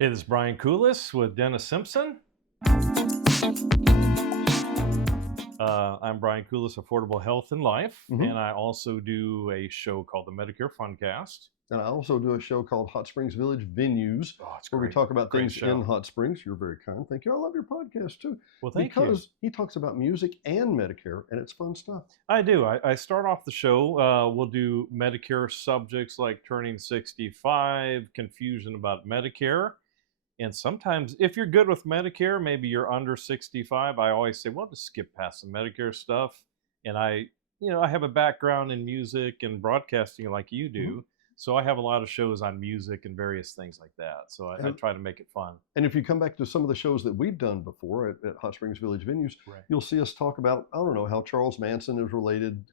It is Brian Coolis with Dennis Simpson. I'm Brian Coolis, Affordable Health and Life, and I also do a show called the Medicare Funcast. And I also do a show called Hot Springs Village Venues, where we talk about things in Hot Springs. You're very kind. Thank you. I love your podcast, too. Well, thank you. Because he talks about music and Medicare, and it's fun stuff. I do. I start off the show. We'll do Medicare subjects like turning 65, confusion about Medicare. And sometimes, if you're good with Medicare, maybe you're under 65, I always say, well, just skip past the Medicare stuff. And I have a background in music and broadcasting like you do. So I have a lot of shows on music and various things like that. So I try to make it fun. And if you come back to some of the shows that we've done before at Hot Springs Village Venues, you'll see us talk about, I don't know, how Charles Manson is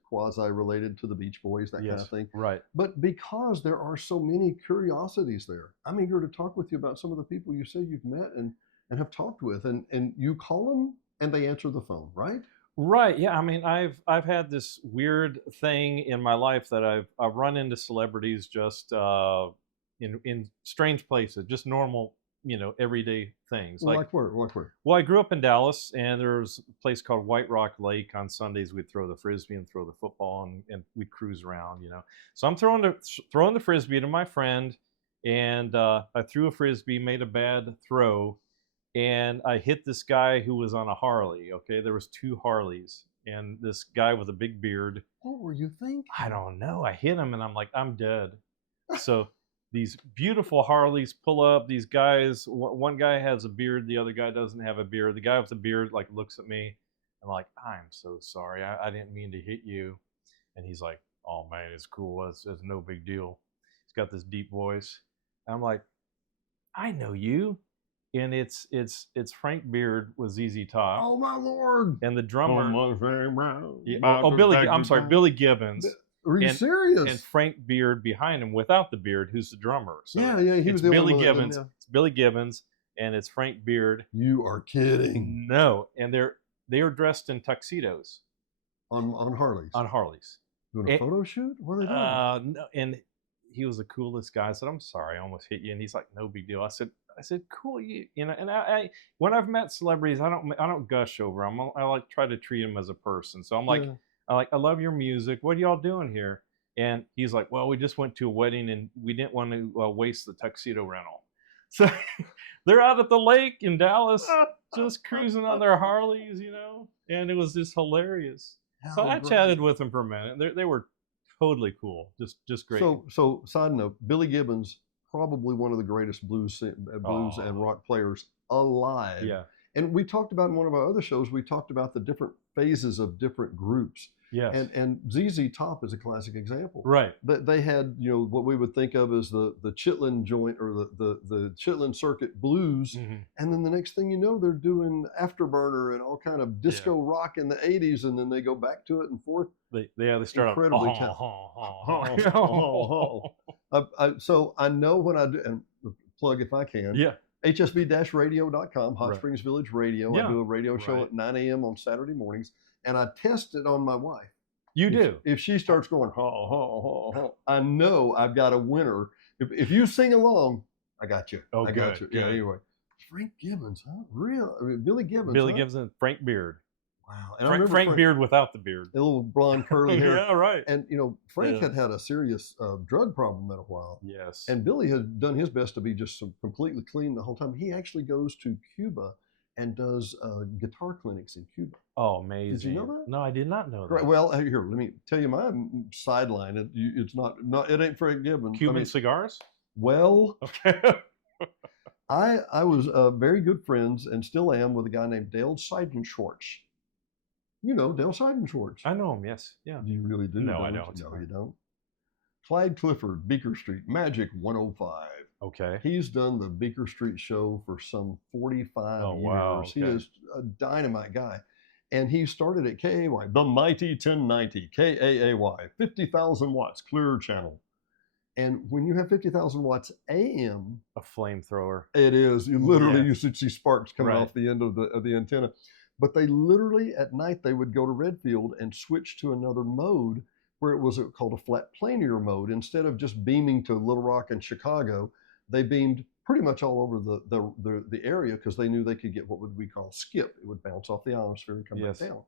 quasi-related to the Beach Boys, that kind of thing. Right. But because there are so many curiosities there, I'm eager to talk with you about some of the people you say you've met and have talked with. And you call them and they answer the phone, right? Right. Yeah. I mean, I've had this weird thing in my life that I've run into celebrities just in strange places, just normal, everyday things. Like where? Well, I grew up in Dallas, and there's a place called White Rock Lake. On Sundays, we'd throw the frisbee and throw the football, and we'd cruise around. So I'm throwing the frisbee to my friend, and I threw a frisbee, made a bad throw. And I hit this guy who was on a Harley, okay? There was two Harleys, and this guy with a big beard. What were you thinking? I don't know. I hit him, and I'm like, I'm dead. So these beautiful Harleys pull up. These guys, one guy has a beard, the other guy doesn't have a beard. The guy with the beard, looks at me. I'm like, I'm so sorry. I didn't mean to hit you. And he's like, oh, man, it's cool. It's no big deal. He's got this deep voice. I'm like, I know you. And it's Frank Beard with ZZ Top. Oh my Lord! And the drummer. Billy Billy Gibbons. Are you serious? And Frank Beard behind him without the beard, who's the drummer. So he was the Billy Gibbons. It's Billy Gibbons, and it's Frank Beard. You are kidding? No, and they are dressed in tuxedos. On Harleys. On Harleys. Doing a photo shoot? What are they doing? No, and he was the coolest guy. I said, I'm sorry, I almost hit you, and he's like, no big deal. I said, cool, and I when I've met celebrities, I don't gush over them. I try to treat them as a person. So I'm like, I love your music. What are y'all doing here? And he's like, well, we just went to a wedding and we didn't want to waste the tuxedo rental. So they're out at the lake in Dallas, just cruising on their Harleys, and it was just hilarious. So I chatted with them for a minute. They were totally cool, just great. So side note, Billy Gibbons, probably one of the greatest blues and rock players alive. Yeah. And we talked about in one of our other shows, we talked about the different phases of different groups. Yes. And ZZ Top is a classic example. Right. They had, what we would think of as the Chitlin joint or the Chitlin circuit blues. Mm-hmm. And then the next thing you know, they're doing Afterburner and all kind of disco rock in the 80s. And then they go back to it and forth. They start incredibly so I know when I do, and plug if I can. Yeah. HSB-radio.com, Hot Springs Village Radio. Yeah. I do a radio show at 9 a.m. on Saturday mornings, and I test it on my wife. You do? If she starts going, ho, ho, ho, ho, I know I've got a winner. If you sing along, I got you. Oh, I got you. Yeah, anyway. Frank Gibbons, huh? Real? I mean, Billy Gibbons. Billy Gibbons and Frank Beard. Wow. And Frank Beard without the beard. A little blonde curly hair. Yeah, right. And, Frank had a serious drug problem in a while. Yes. And Billy has done his best to be just completely clean the whole time. He actually goes to Cuba and does guitar clinics in Cuba. Oh, amazing. Did you know that? No, I did not know that. Right. Well, here, let me tell you my sideline. It's not it ain't Frank Gibbons. Cuban cigars? Well, okay. I was very good friends and still am with a guy named Dale Seidenschwartz. You know Dale Seidenschwartz. I know him, yes. Yeah. Do you really do? No, I don't. No, you don't. Clyde Clifford, Beaker Street, Magic 105. Okay. He's done the Beaker Street show for some 45 years. Wow. Okay. He is a dynamite guy. And he started at KAY, the mighty 1090, KAAY, 50,000 watts, clear channel. And when you have 50,000 watts AM, a flamethrower. It is. You literally you should see sparks coming off the end of the antenna. But they literally, at night, they would go to Redfield and switch to another mode where it was called a flat planar mode. Instead of just beaming to Little Rock and Chicago, they beamed pretty much all over the area because they knew they could get what would we call skip. It would bounce off the ionosphere and come back down.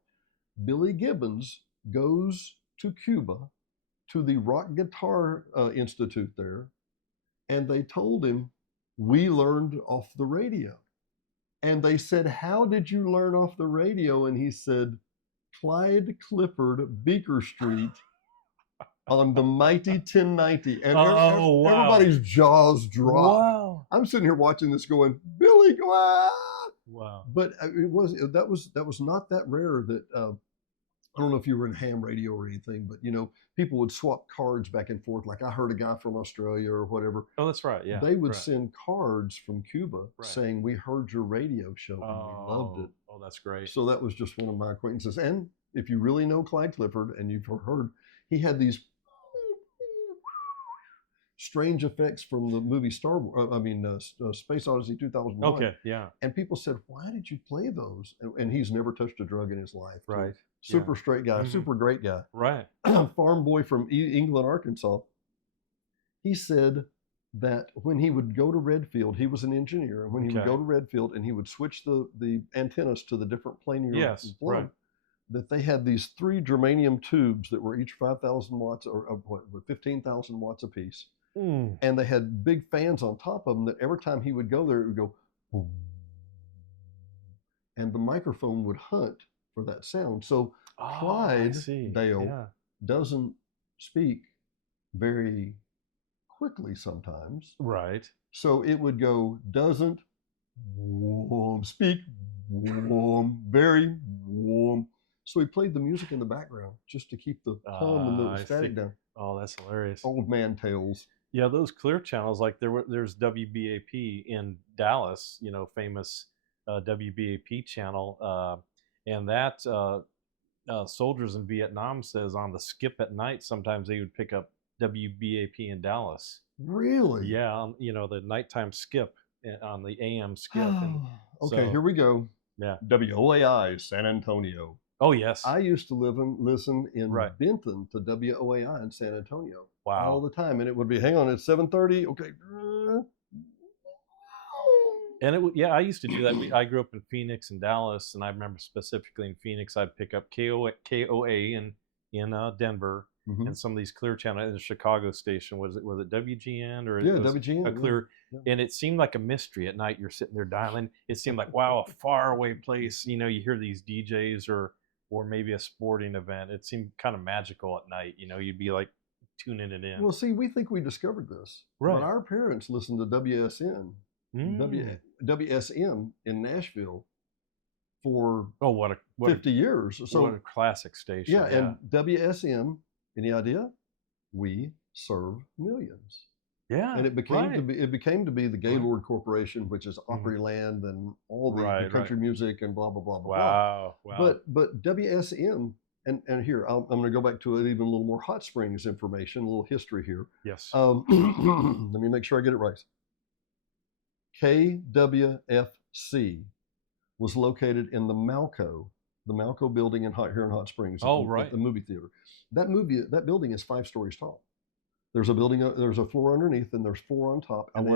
Billy Gibbons goes to Cuba to the Rock Guitar Institute there, and they told him, we learned off the radio. And they said, how did you learn off the radio? And he said, Clyde Clifford, Beaker Street, on the mighty 1090. And wow. everybody's jaws dropped. Wow. I'm sitting here watching this going, Billy, ah! Wow. But that was not that rare that, I don't know if you were in ham radio or anything, but you know, people would swap cards back and forth. Like I heard a guy from Australia or whatever. Oh, that's right. Yeah. They would send cards from Cuba Right. saying, we heard your radio show and we loved it. Oh, that's great. So that was just one of my acquaintances. And if you really know Clyde Clifford and you've heard, he had these strange effects from the movie Space Odyssey 2001. Okay, yeah. And people said, why did you play those? And he's never touched a drug in his life. Too. Right. Super straight guy, super great guy. Right. Farm boy from England, Arkansas. He said that when he would go to Redfield, he was an engineer, and when he would go to Redfield and he would switch the antennas to the different planar flow, that they had these 3 germanium tubes that were each 5,000 watts or 15,000 watts apiece. And they had big fans on top of them that every time he would go there, it would go boom. And the microphone would hunt for that sound. So Clydesdale doesn't speak very quickly sometimes. Right. So it would go, doesn't speak very warm. So he played the music in the background just to keep the hum and the static down. Oh, that's hilarious. Old man tales. Yeah, those clear channels, like there's WBAP in Dallas, you know, famous WBAP channel, and that soldiers in Vietnam says on the skip at night sometimes they would pick up WBAP in Dallas. Really? Yeah, you know, the nighttime skip on the AM skip. Okay, here we go. Yeah. WOAI San Antonio. Oh yes. I used to listen in Benton to WOAI in San Antonio. Wow. All the time, and it would be, hang on, it's 7:30. Okay. And I used to do that. I grew up in Phoenix and Dallas, and I remember specifically in Phoenix, I'd pick up KOA in Denver, and some of these clear channels in the Chicago station. Was it WGN or WGN? A clear, and it seemed like a mystery at night. You're sitting there dialing. It seemed like, wow, a faraway place. You know, you hear these DJs or maybe a sporting event. It seemed kind of magical at night. You know, you'd be like tuning it in. Well, see, we think we discovered this, but our parents listened to WSN. WSM in Nashville for 50 years. So what a classic station. Yeah, and WSM, any idea? We serve millions. Yeah, and it became to be the Gaylord Corporation, which is Opryland and all the country music and blah blah blah blah. Wow. But WSM, and here I'm going to go back to it even a little more Hot Springs information, a little history here. Yes. Let me make sure I get it right. KWFC was located in the Malco building here in Hot Springs. At the movie theater. That building is 5 stories tall. There's a floor underneath, and there's 4 on top. And they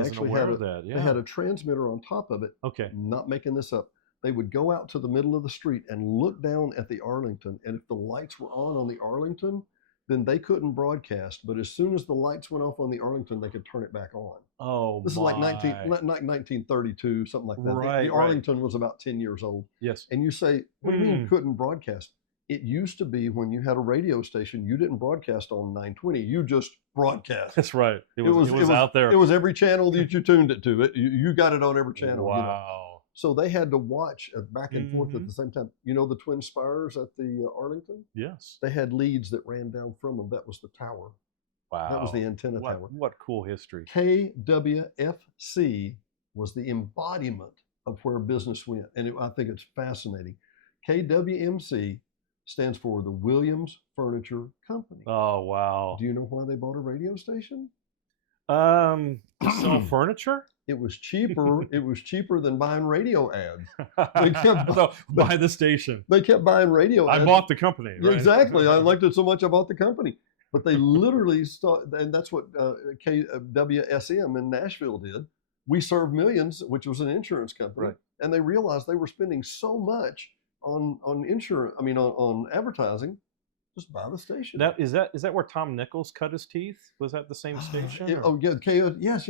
had a transmitter on top of it. Okay. Not making this up. They would go out to the middle of the street and look down at the Arlington, and if the lights were on the Arlington, then they couldn't broadcast. But as soon as the lights went off on the Arlington, they could turn it back on. Oh, this is like 1932, something like that. Right, the Arlington was about 10 years old. Yes. And you say, what do you mean couldn't broadcast? It used to be when you had a radio station, you didn't broadcast on 920. You just broadcast. That's right. It was out there. It was every channel that you tuned it to. You got it on every channel. Wow. You know? So they had to watch back and forth at the same time. You know the Twin Spires at the Arlington? Yes. They had leads that ran down from them. That was the tower. Wow. That was the antenna tower. What cool history. KWFC was the embodiment of where business went. And I think it's fascinating. KWMC stands for the Williams Furniture Company. Oh, wow. Do you know why they bought a radio station? Sell furniture? It was cheaper. It was cheaper than buying radio ads. Buy the station. They kept buying radio ads. I bought the company. Right? Exactly. I liked it so much I bought the company. But they literally started, and that's what KWSM in Nashville did. We Serve Millions, which was an insurance company, Right. and they realized they were spending so much on insurance. I mean, on advertising. Just buy the station. Is that where Tom Nichols cut his teeth? Was that the same station? Yes.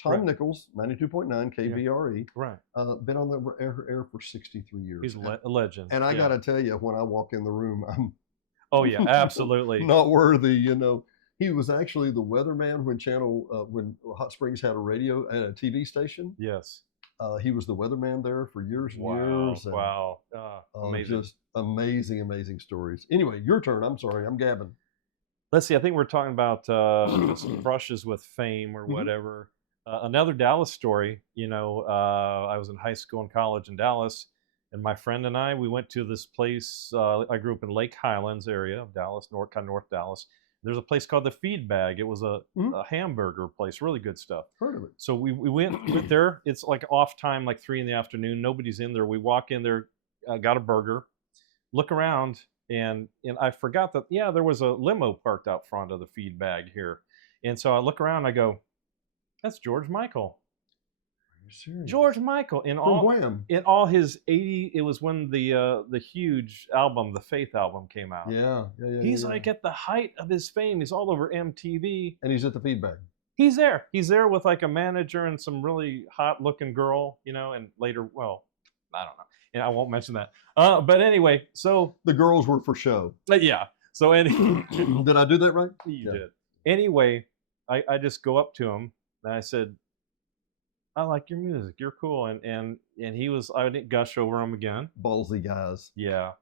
Tom Right. Nichols, 92.9 KVRE. Right. Been on the air for 63 years. He's a legend. And I got to tell you, when I walk in the room, I'm Oh yeah, absolutely. not worthy. He was actually the weatherman when Hot Springs had a radio and a TV station. Yes. He was the weatherman there for years and years. And, Wow. Amazing. Just amazing stories. Anyway, your turn. I'm sorry, I'm gabbing. Let's see. I think we're talking about some brushes with fame or whatever. Another Dallas story. I was in high school and college in Dallas, and my friend and we went to this place. I grew up in Lake Highlands area of Dallas, North Dallas. There's a place called the Feed Bag. It was a hamburger place, really good stuff. Heard of it. So we went there. It's like off time, like 3 PM. Nobody's in there. We walk in there, got a burger, look around, and I forgot that, there was a limo parked out front of the Feed Bag here. And so I look around, I go, that's George Michael. Are you serious? George Michael in all his 80. It was when the huge album, the Faith album, came out. Yeah. He's like at the height of his fame. He's all over MTV, and he's at the Feed Bag. He's there with like a manager and some really hot looking girl, and later, well, I don't know, and I won't mention that. But anyway, so the girls were for show. Yeah. So did I do that right? You did. Anyway, I just go up to him and I said, I like your music. You're cool. And he was, I didn't gush over him again. Ballsy guys. Yeah.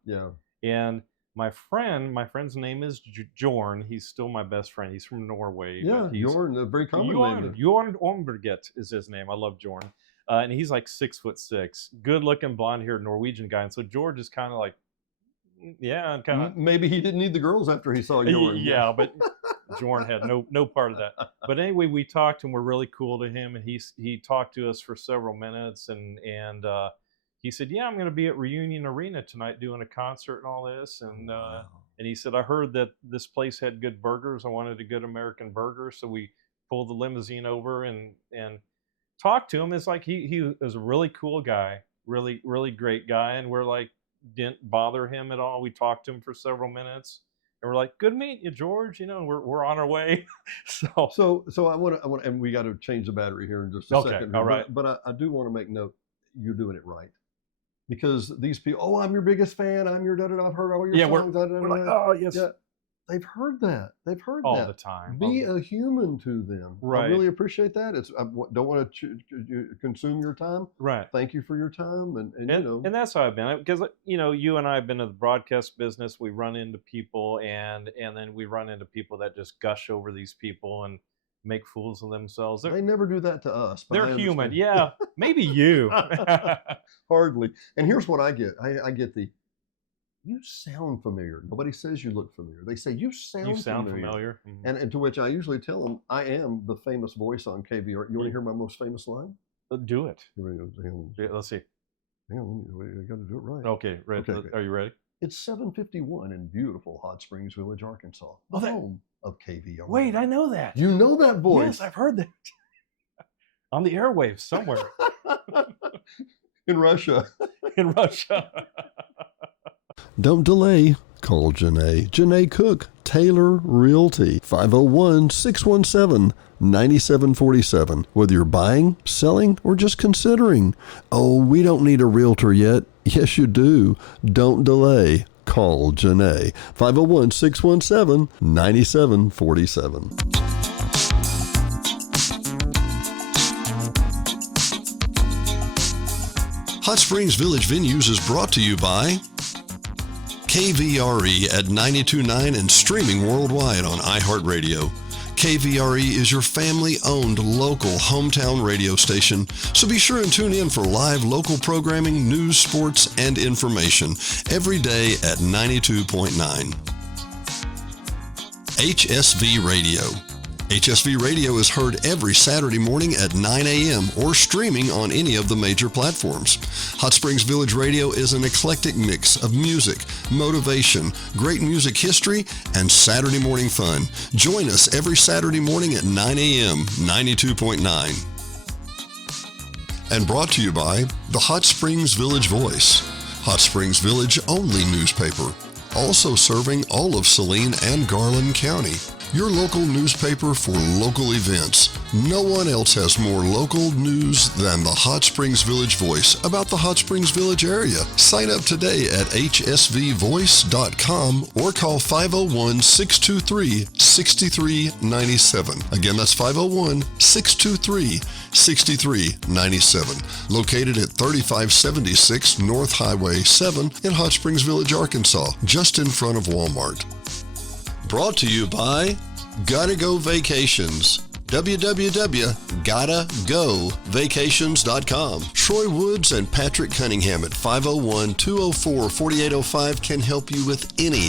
And my friend's name is Jorn. He's still my best friend. He's from Norway. Yeah, Jorn, a very common name. Jorn Ormberget is his name. I love Jorn. And he's like 6'6", good looking blonde haired Norwegian guy. And so George is kind of like, and kind of, maybe he didn't need the girls after he saw Jorn. Yeah, but Jorn had no part of that. But anyway, we talked and we're really cool to him, and he talked to us for several minutes, and he said, I'm going to be at Reunion Arena tonight doing a concert and all this, and and he said, I heard that this place had good burgers. I wanted a good American burger, so we pulled the limousine over and talked to him. It's like he was a really cool guy, really great guy, and we're like, didn't bother him at all. We talked to him for several minutes, and we're like, good meeting you, George. We're on our way. So I want to, and we got to change the battery here in just a second. All right. But I do want to make note, you're doing it right. Because these people, I'm your biggest fan. I'm your da-da-da. I've heard all your songs. We're like, oh, yes. Yeah. They've heard that. All the time. Be a human to them. Right. I really appreciate that. I don't want to consume your time. Right. Thank you for your time. And that's how I've been. Because, you and I have been in the broadcast business. We run into people, and then we run into people that just gush over these people and make fools of themselves. They never do that to us. But they're human. Yeah. Maybe you. Hardly. And here's what I get. I get you sound familiar. Nobody says you look familiar. They say you sound familiar. Mm-hmm. And to which I usually tell them, I am the famous voice on KVR. You want to hear my most famous line? Do it. Yeah, let's see. I got to do it right. Okay, ready. Okay. Are you ready? It's 7:51 in beautiful Hot Springs Village, Arkansas, the home of KVR. Wait, I know that. You know that voice? Yes, I've heard that. On the airwaves somewhere. In Russia. In Russia. Don't delay. Call Janae. Janae Cook, Taylor Realty, 501-617-9747. Whether you're buying, selling, or just considering. Oh, we don't need a realtor yet. Yes, you do. Don't delay. Call Janae. 501-617-9747. Hot Springs Village Venues is brought to you by KVRE at 92.9 and streaming worldwide on iHeartRadio. KVRE is your family-owned local hometown radio station, so be sure and tune in for live local programming, news, sports, and information every day at 92.9. HSV Radio. HSV Radio is heard every Saturday morning at 9 a.m. or streaming on any of the major platforms. Hot Springs Village Radio is an eclectic mix of music, motivation, great music history, and Saturday morning fun. Join us every Saturday morning at 9 a.m. 92.9. And brought to you by the Hot Springs Village Voice, Hot Springs Village only newspaper, also serving all of Saline and Garland County. Your local newspaper for local events. No one else has more local news than the Hot Springs Village Voice about the Hot Springs Village area. Sign up today at hsvvoice.com or call 501-623-6397. Again, that's 501-623-6397. Located at 3576 North Highway 7 in Hot Springs Village, Arkansas, just in front of Walmart. Brought to you by Gotta Go Vacations. www.gottagovacations.com. Troy Woods and Patrick Cunningham at 501-204-4805 can help you with any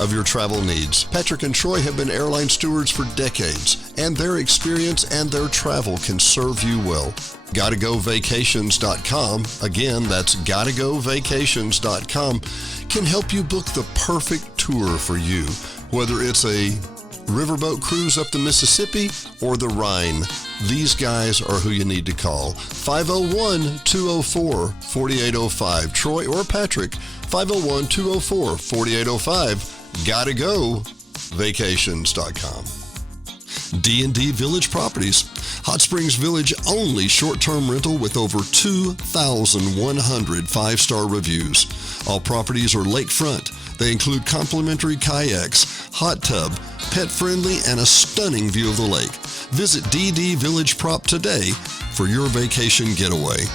of your travel needs. Patrick and Troy have been airline stewards for decades, and their experience and their travel can serve you well. GottaGoVacations.com, again, that's GottaGoVacations.com, can help you book the perfect tour for you, whether it's a riverboat cruise up the Mississippi or the Rhine. These guys are who you need to call. 501-204-4805. Troy or Patrick, 501-204-4805. GottaGoVacations.com. D&D Village Properties. Hot Springs Village only short-term rental with over 2,100 five-star reviews. All properties are lakefront. They include complimentary kayaks, hot tub, pet-friendly, and a stunning view of the lake. Visit DD Village Prop today for your vacation getaway.